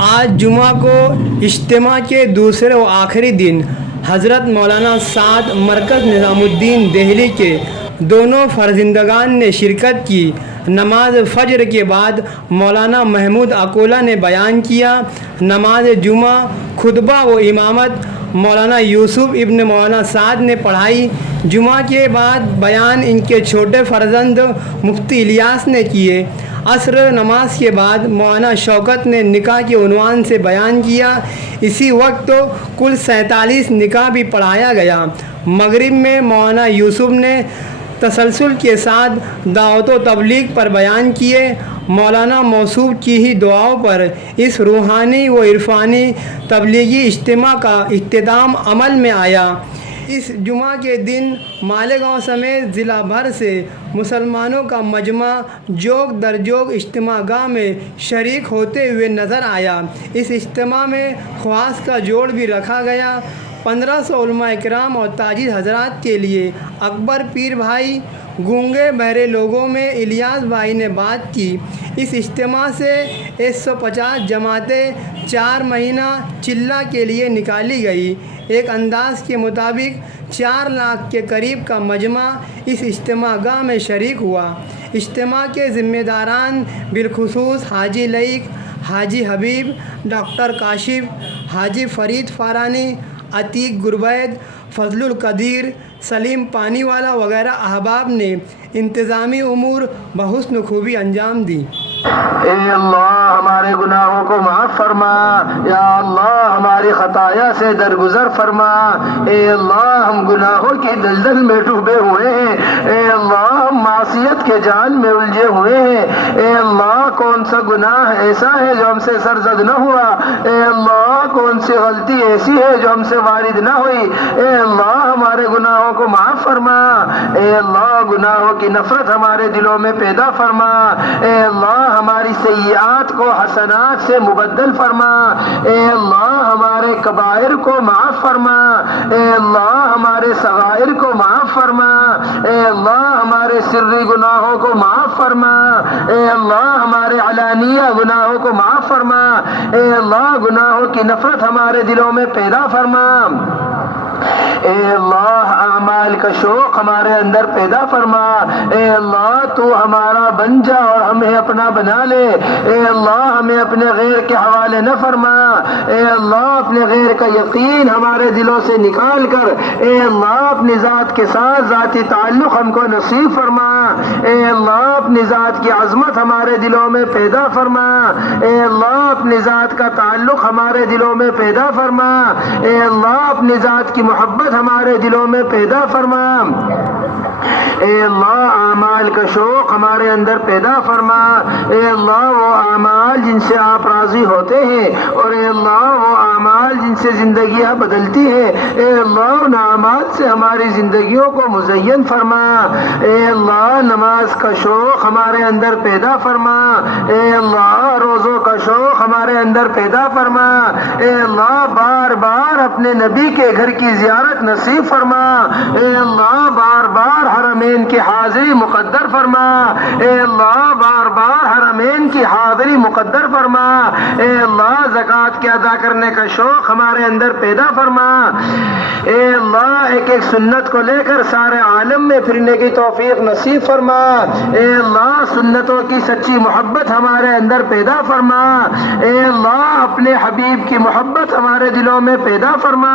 آج جمعہ کو اجتماع کے دوسرے و آخری دن حضرت مولانا سعد مرکز نظام الدین دہلی کے دونوں فرزندگان نے شرکت کی۔ نماز فجر کے بعد مولانا محمود اکولہ نے بیان کیا۔ نماز جمعہ خطبہ و امامت مولانا یوسف ابن مولانا سعد نے پڑھائی۔ جمعہ کے بعد بیان ان کے چھوٹے فرزند مفتی الیاس نے کیے۔ عصر نماز کے بعد مولانا شوکت نے نکاح کے عنوان سے بیان کیا۔ اسی وقت کل 47 نکاح بھی پڑھایا گیا۔ مغرب میں مولانا یوسف نے تسلسل کے ساتھ دعوت و تبلیغ پر بیان کیے۔ مولانا موصوف کی ہی دعاؤں پر اس روحانی و عرفانی تبلیغی اجتماع کا اختتام عمل میں آیا۔ اس جمعہ کے دن مالیگاؤں سمیت ضلع بھر سے مسلمانوں کا مجمع جوگ در جوگ اجتماع گاہ میں شریک ہوتے ہوئے نظر آیا۔ اس اجتماع میں خواص کا جوڑ بھی رکھا گیا۔ 1500 علماء کرام اور تاجر حضرات کے لیے اکبر پیر بھائی، گونگے بہرے لوگوں میں الیاس بھائی نے بات کی۔ اس اجتماع سے 150 جماعتیں 4 مہینہ چلہ کے لیے نکالی گئی۔ ایک انداز کے مطابق 4 لاکھ کے قریب کا مجمع اس اجتماع گاہ میں شریک ہوا۔ اجتماع کے ذمہ داران بالخصوص حاجی لئیک، حاجی حبیب، ڈاکٹر کاشف، حاجی فرید فارانی، عتیق گربید، فضل القدیر، سلیم پانی والا وغیرہ احباب نے انتظامی امور بحسن خوبی انجام دی۔ اے اللہ ہمارے گناہوں کو معاف فرما، یا اللہ ہماری خطایا سے درگزر فرما۔ اے اللہ ہم گناہوں کی دلدل میں ڈوبے ہوئے ہیں۔ اے اللہ ہم معصیت کے جال میں الجھے ہوئے ہیں۔ اے اللہ کون سا گناہ ایسا ہے جو ہم سے سرزد نہ ہوا؟ اے اللہ کون سی غلطی ایسی ہے جو ہم سے وارد نہ ہوئی؟ اے اللہ ہمارے گناہوں کو معاف فرما۔ اے اللہ گناہوں کی نفرت ہمارے دلوں میں پیدا فرما۔ اے اللہ ہماری سیئات کو حسنات سے مبدل فرما۔ اے اللہ ہمارے کبائر کو معاف فرما۔ اے اللہ ہمارے صغائر کو معاف فرما۔ اے اللہ ہمارے سری گناہوں کو معاف فرما۔ اے اللہ ہمارے علانیہ گناہوں کو معاف فرما۔ اے اللہ گناہوں کی نفرت ہمارے دلوں میں پیدا فرما۔ اے اللہ اعمال کا شوق ہمارے اندر پیدا فرما۔ اے اللہ تو ہمارا بن جا اور ہمیں اپنا بنا لے۔ اے اللہ ہمیں اپنے غیر کے حوالے نہ فرما۔ اے اللہ اپنے غیر کا یقین ہمارے دلوں سے نکال کر اے اللہ اپنی ذات کے ساتھ ذاتی تعلق ہم کو نصیب فرما۔ اے اللہ اپنی ذات کی عظمت ہمارے دلوں میں پیدا فرما۔ اے اللہ اپنی ذات کا تعلق ہمارے دلوں میں پیدا فرما۔ اے اللہ اپنی ذات کی محبت ہمارے دلوں میں پیدا فرما۔ اے اللہ اعمال کا شوق ہمارے اندر پیدا فرما۔ اے اللہ وہ اعمال جن سے آپ راضی ہوتے ہیں، اور اے اللہ وہ اعمال جن سے زندگیاں بدلتی ہیں، اے اللہ ان اعمال سے ہماری زندگیوں کو مزین فرما۔ اے اللہ نماز کا شوق ہمارے اندر پیدا فرما۔ اے اللہ روزوں کا شوق ہمارے اندر پیدا فرما۔ اے اللہ بار بار اپنے نبی کے گھر کی زیارت نصیب فرما۔ اے اللہ بار بار حرمین کی حاضری مقدر فرما۔ اے اللہ بار بار حرمین کی حاضری مقدر فرما۔ اے اللہ زکوٰۃ کے ادا کرنے کا شوق ہمارے اندر پیدا فرما۔ اے اللہ ایک ایک سنت کو لے کر سارے عالم میں پھرنے کی توفیق نصیب فرما۔ اے اللہ سنتوں کی سچی محبت ہمارے اندر پیدا فرما۔ اے اللہ اپنے حبیب کی محبت ہمارے دلوں میں پیدا فرما۔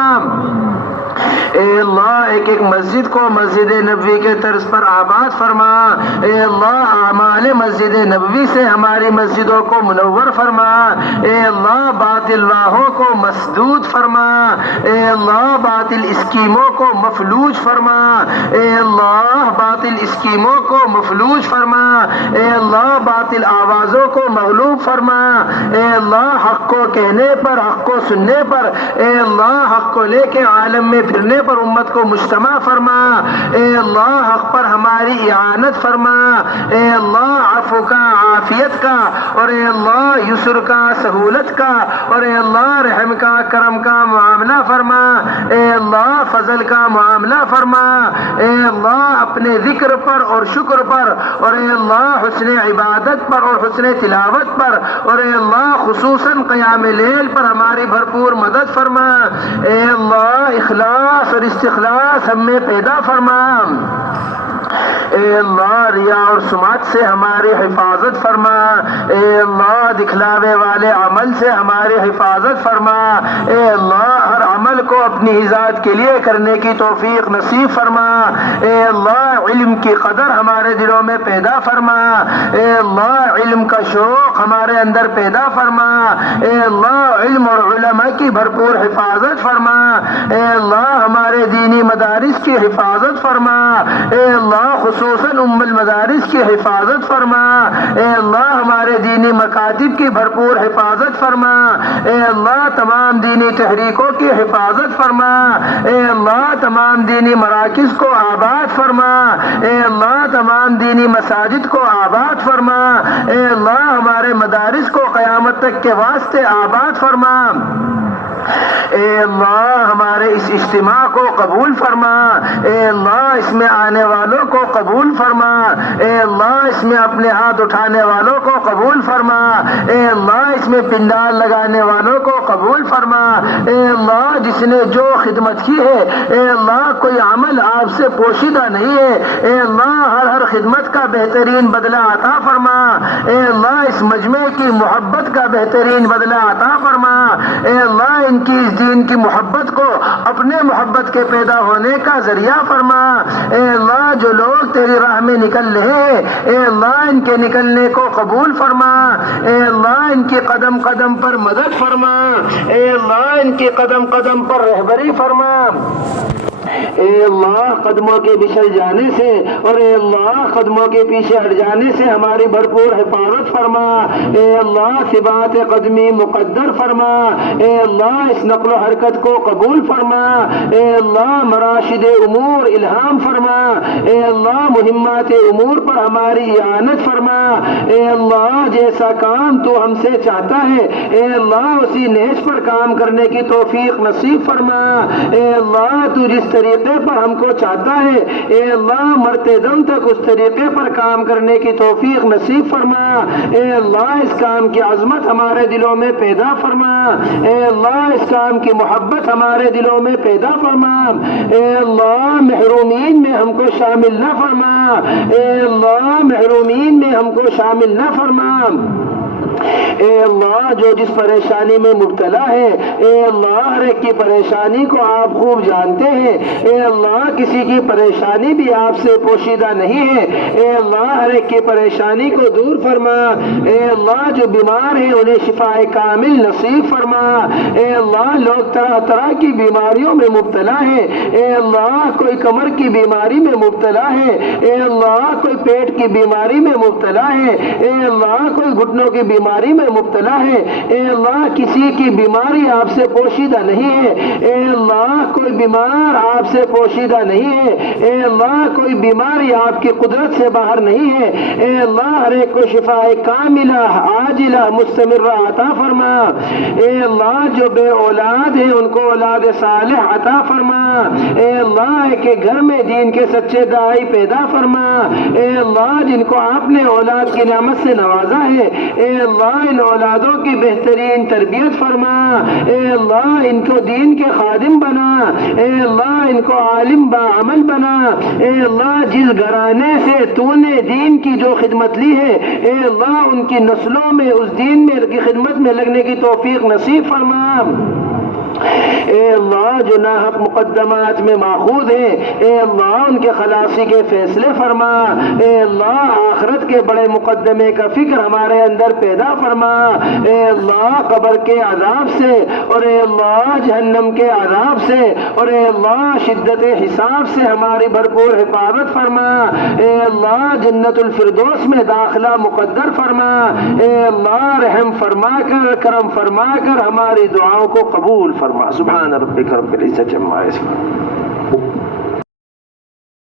اے اللہ ایک ایک مسجد کو مسجد نبوی کے طرز پر آباد فرما۔ اے اللہ اعمال مسجد نبوی سے ہماری مسجدوں کو منور فرما۔ اے اللہ باطل راہوں کو مسدود فرما۔ اے اللہ باطل اسکیموں کو مفلوج فرما۔ اے اللہ باطل اسکیموں کو مفلوج فرما۔ اے اللہ باطل آوازوں کو مغلوب فرما۔ اے اللہ حق کو کہنے پر، حق کو سننے پر، اے اللہ حق کو لے کے عالم میں پھرنے پر امت کو مجتمع فرما، اے اللہ حق پر ہماری اعانت فرما، اے اللہ عفو کا، عافیت کا، اور اے اللہ یسر کا، سہولت کا، اور اے اللہ رحم کا، کرم کا معاملہ فرما، اے اللہ فضل کا معاملہ فرما، اے اللہ اپنے ذکر پر اور شکر پر، اور اے اللہ حسن عبادت پر اور حسن تلاوت پر، اور اے اللہ خصوصاً قیام لیل پر ہماری بھرپور مدد فرما، اے اللہ اخلاص اور استخلاص ہم میں پیدا فرما، اے اللہ ریا اور سمعت سے ہماری حفاظت فرما، اے اللہ دکھلاوے والے عمل سے ہماری حفاظت فرما، اے اللہ ہر عمل کو اپنی ذات کے لیے کرنے کی توفیق نصیب فرما، اے اللہ علم کی قدر ہمارے دلوں میں پیدا فرما، اے اللہ علم کا شوق ہمارے اندر پیدا فرما، اے اللہ علم اور علماء کی بھرپور حفاظت فرما، اے اللہ ہمارے دینی مدارس کی حفاظت فرما، اے اللہ خصوصاً ام المدارس کی حفاظت فرما، اے اللہ ہمارے دینی مکاتب کی بھرپور حفاظت فرما، اے اللہ تمام دینی تحریکوں کی حفاظت فرما، اے اللہ تمام دینی مراکز کو آباد فرما، اے اللہ تمام دینی مساجد کو آباد فرما، اے اللہ ہمارے مدارس کو قیامت تک کے واسطے آباد فرما، اے اللہ ہمارے اس اجتماع کو قبول فرما، اے اللہ اس میں آنے والوں کو قبول فرما، اے اللہ اس میں اپنے ہاتھ اٹھانے والوں کو قبول فرما، اے اللہ اس میں پنڈال لگانے والوں کو قبول فرما، اے اللہ جس نے جو خدمت کی ہے، اے اللہ کوئی عمل آپ سے پوشیدہ نہیں ہے، اے اللہ ہر خدمت کا بہترین بدلہ عطا فرما، اے اللہ اس مجمع کی محبت کا بہترین بدلہ عطا فرما، اے اللہ ان کی اس دین کی محبت کو اپنے محبت کے پیدا ہونے کا ذریعہ فرما، اے اللہ جو لوگ تیری راہ میں نکل رہے ہیں، اے اللہ ان کے نکلنے کو قبول فرما، اے اللہ ان کی قدم قدم پر مدد فرما، اے اللہ ان کی قدم قدم پر رہبری فرما، اے اللہ قدموں کے بچھڑ جانے سے اور اے اللہ قدموں کے پیچھے ہٹ جانے سے ہماری بھرپور حفاظت فرما، اے اللہ ثبات قدمی مقدر فرما، اے اللہ اس نقل و حرکت کو قبول فرما، اے اللہ مراشد امور الہام فرما، اے اللہ مہمات امور پر ہماری اعانت فرما، اے اللہ جیسا کام تو ہم سے چاہتا ہے، اے اللہ اسی نہج پر کام کرنے کی توفیق نصیب فرما، اے اللہ تو جس طریقے پر ہم کو چاہتا ہے، اے اللہ مرتے دم تک اس طریقے پر کام کرنے کی توفیق نصیب فرما، اے اللہ اس کام کی عظمت ہمارے دلوں میں پیدا فرما، اے اللہ اس کام کی محبت ہمارے دلوں میں پیدا فرما، اے اللہ محرومین میں ہم کو شامل نہ فرما، اے اللہ محرومین میں ہم کو شامل نہ فرما، اے اللہ جو جس پریشانی میں مبتلا ہے، اے اللہ ہر ایک کی پریشانی کو آپ خوب جانتے ہیں، اے اللہ کسی کی پریشانی بھی آپ سے پوشیدہ نہیں ہے، اے اللہ ہر ایک کی پریشانی کو دور فرما، اے اللہ جو بیمار ہیں انہیں شفاء کامل نصیب فرما، اے اللہ لوگ طرح طرح کی بیماریوں میں مبتلا ہے، اے اللہ کوئی کمر کی بیماری میں مبتلا ہے، اے اللہ کوئی پیٹ کی بیماری میں مبتلا ہے، اے اللہ کوئی گھٹنوں کی بیماری میں مبتلا ہے، اے اللہ کسی کی بیماری آپ سے پوشیدہ نہیں ہے، اے اللہ کوئی بیمار آپ سے پوشیدہ نہیں ہے، اے اللہ کوئی بیماری آپ کی قدرت سے باہر نہیں ہے، اے اللہ ہر ایک کو شفاء کاملہ عاجلہ مستمرہ عطا فرما، اے اللہ جو بے اولاد ہیں ان کو اولاد صالح عطا فرما، اے اللہ کے گھر میں دین کے سچے داعی پیدا فرما، اے اللہ جن کو آپ نے اولاد کی نعمت سے نوازا ہے، اے اللہ ان اولادوں کی بہترین تربیت فرما، اے اللہ ان کو دین کے خادم بنا، اے اللہ ان کو عالم با عمل بنا، اے اللہ جس گھرانے سے تو نے دین کی جو خدمت لی ہے، اے اللہ ان کی نسلوں میں اس دین میں کی خدمت میں لگنے کی توفیق نصیب فرما، اے اللہ جو ناحق مقدمات میں ماخوذ ہیں، اے اللہ ان کے خلاصی کے فیصلے فرما، اے اللہ آخرت کے بڑے مقدمے کا فکر ہمارے اندر پیدا فرما، اے اللہ قبر کے عذاب سے اور اے اللہ جہنم کے عذاب سے اور اے اللہ شدت حساب سے ہماری بھرپور حفاظت فرما، اے اللہ جنت الفردوس میں داخلہ مقدر فرما، اے اللہ رحم فرما کر کرم فرما کر ہماری دعاؤں کو قبول فرما۔ فرما. سبحان ربک رب العزت عما یصفون.